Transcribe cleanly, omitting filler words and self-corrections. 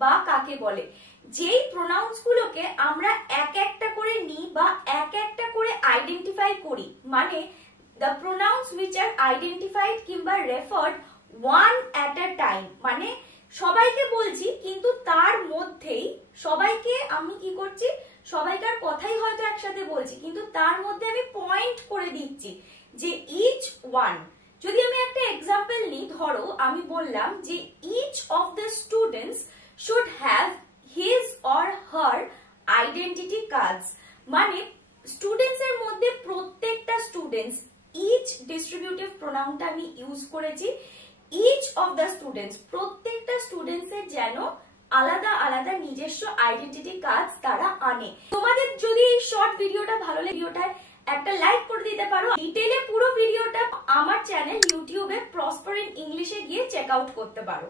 বা কাকে বলে। যেই প্রোনাউন্স গুলোকে আমরা এক একটা করে নিই বা এক একটা করে আইডেন্টিফাই করি, মানে the pronouns which are identified কিংবা referred one at a time, মানে সবাইকে বলছি কিন্তু তার মধ্যেই সবাইকে আমি কি করছি, সবাইকার কথাই হয়তো একসাথে বলছি কিন্তু তার মধ্যে আমি পয়েন্ট করে দিচ্ছি যে each one। যদি আমি একটা এক্সাম্পল নিই, ধরো আমি বললাম যে each of the students should have his or her identity cards, মানে স্টুডেন্টস এর মধ্যে প্রত্যেকটা স্টুডেন্টস, ইচ ডিস্ট্রিবিউটিভ প্রোনাউনটা আমি ইউজ করেছি। ইচ অফ দ্য স্টুডেন্টস, প্রত্যেকটা স্টুডেন্টস এর যেন আলাদা আলাদা নিজস্ব আইডেন্টিটি কার্ডস তারা আনে। তোমাদের যদি এই শর্ট ভিডিওটা ভালো লাগে, ভিডিওটায় একটা লাইক করে দিতে পারো। ডিটেইলে পুরো ভিডিওটা আমার চ্যানেল ইউটিউবে প্রসপার ইন ইংলিশে গিয়ে চেক আউট করতে পারো।